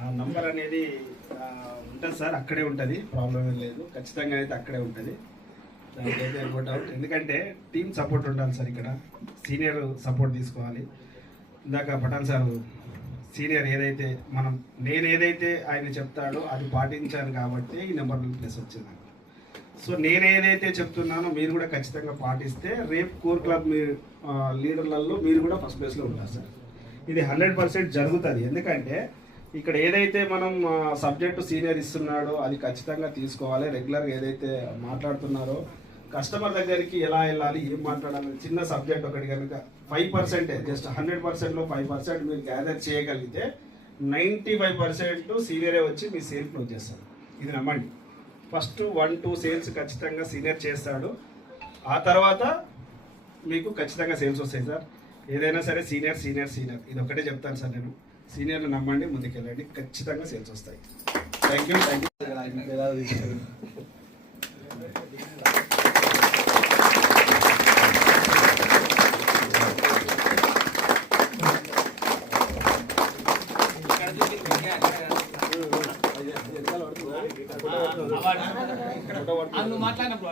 ఆ నంబర్ అనేది ఉంటుంది సార్, అక్కడే ఉంటుంది, ప్రాబ్లం ఏం లేదు. ఖచ్చితంగా అయితే అక్కడే ఉంటుంది, దానికి అయితే నో డౌట్. ఎందుకంటే టీమ్ సపోర్ట్ ఉండాలి సార్, ఇక్కడ సీనియర్ సపోర్ట్ తీసుకోవాలి. ఇందాక పఠాన్ సార్ సీనియర్ ఏదైతే నేను ఏదైతే ఆయన చెప్తాడో అది పాటించాను కాబట్టి ఈ నెంబర్ 1 ప్లేస్ వచ్చింది. సో నేను ఏదైతే చెప్తున్నానో మీరు కూడా ఖచ్చితంగా పాటిస్తే రేపు కోర్ క్లబ్ మీ లీడర్లలో మీరు కూడా ఫస్ట్ ప్లేస్లో ఉంటారు సార్. ఇది 100% జరుగుతుంది. ఎందుకంటే ఇక్కడ ఏదైతే మనం సబ్జెక్టు సీనియర్ ఇస్తున్నాడో అది ఖచ్చితంగా తీసుకోవాలి. రెగ్యులర్గా ఏదైతే మాట్లాడుతున్నారో కస్టమర్ దగ్గరికి ఎలా వెళ్ళాలి, ఏం మాట్లాడాలి, చిన్న సబ్జెక్ట్ ఒకటి కనుక 5% జస్ట్ 100%లో 5% మీరు గ్యాదర్ చేయగలిగితే 95% సీనియరే వచ్చి మీ సేల్ క్లోజ్ చేస్తారు. ఇది నమ్మండి. ఫస్ట్ 1-2 సేల్స్ ఖచ్చితంగా సీనియర్ చేస్తాడు, ఆ తర్వాత మీకు ఖచ్చితంగా సేల్స్ వస్తాయి సార్. ఏదైనా సరే సీనియర్ సీనియర్ సీనియర్ ఇది ఒకటే చెప్తాను సార్. నేను సీనియర్ని నమ్మండి, ముందుకెళ్ళండి, ఖచ్చితంగా సేల్స్ వస్తాయి. Thank you. మాట్లాడినప్పుడు